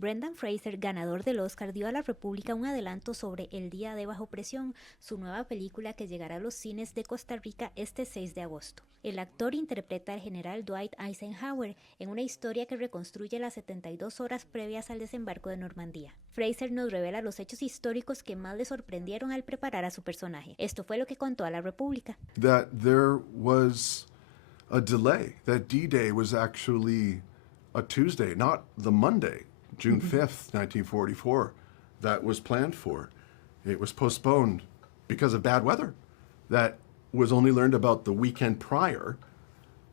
Brendan Fraser, ganador del Oscar, dio a la República un adelanto sobre El Día D, Bajo Presión, su nueva película que llegará a los cines de Costa Rica este 6 de agosto. El actor interpreta al general Dwight Eisenhower en una historia que reconstruye las 72 horas previas al desembarco de Normandía. Fraser nos revela los hechos históricos que más le sorprendieron al preparar a su personaje. Esto fue lo que contó a la República. That there was a delay, that D-Day was actually a Tuesday, not the Monday, June 5th, 1944, that was planned for. It was postponed because of bad weather. That was only learned about the weekend prior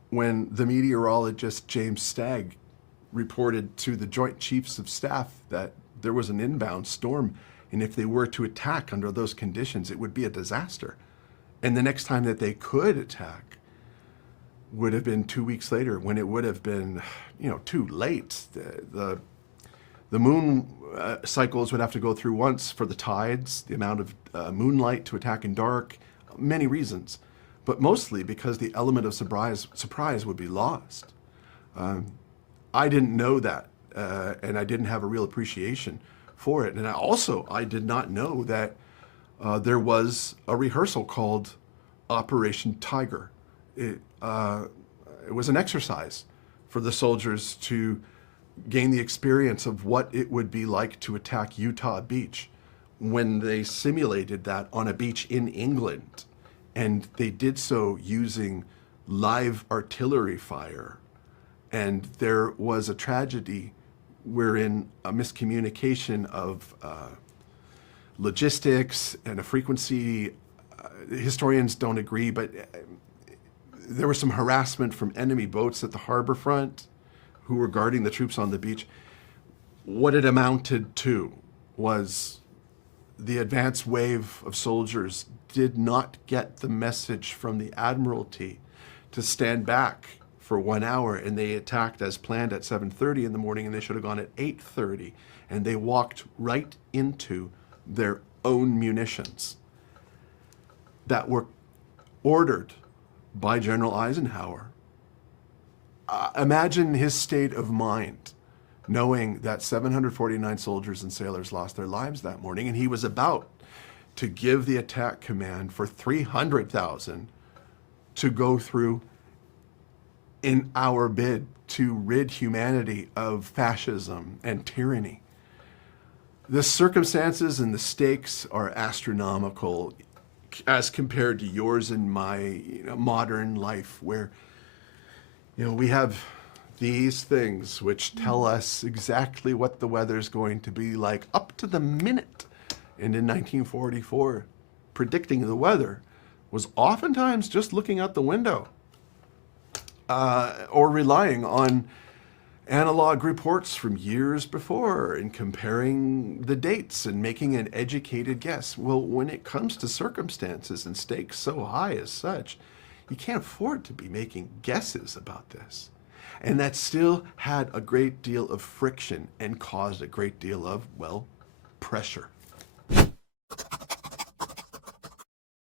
when the meteorologist James Stagg reported to the Joint Chiefs of Staff that there was an inbound storm, and if they were to attack under those conditions, it would be a disaster. And the next time that they could attack would have been 2 weeks later, when it would have been, too late. The moon cycles would have to go through once for the tides, the amount of moonlight to attack in dark, many reasons, but mostly because the element of surprise would be lost. I didn't know that, and I didn't have a real appreciation for it. And I did not know that there was a rehearsal called Operation Tiger. It was an exercise for the soldiers to gain the experience of what it would be like to attack Utah Beach when they simulated that on a beach in England. And they did so using live artillery fire. And there was a tragedy wherein a miscommunication of logistics and a frequency, historians don't agree, but there was some harassment from enemy boats at the harbor front who were guarding the troops on the beach. What it amounted to was the advance wave of soldiers did not get the message from the Admiralty to stand back for 1 hour, and they attacked as planned at 7:30 in the morning, and they should have gone at 8:30, and they walked right into their own munitions that were ordered by General Eisenhower. Imagine his state of mind, knowing that 749 soldiers and sailors lost their lives that morning, and he was about to give the attack command for 300,000 to go through in our bid to rid humanity of fascism and tyranny. The circumstances and the stakes are astronomical as compared to yours and my modern life, where we have these things which tell us exactly what the weather's going to be like up to the minute. And in 1944, predicting the weather was oftentimes just looking out the window or relying on analog reports from years before and comparing the dates and making an educated guess. Well, when it comes to circumstances and stakes so high as such, you can't afford to be making guesses about this. And that still had a great deal of friction and caused a great deal of, pressure.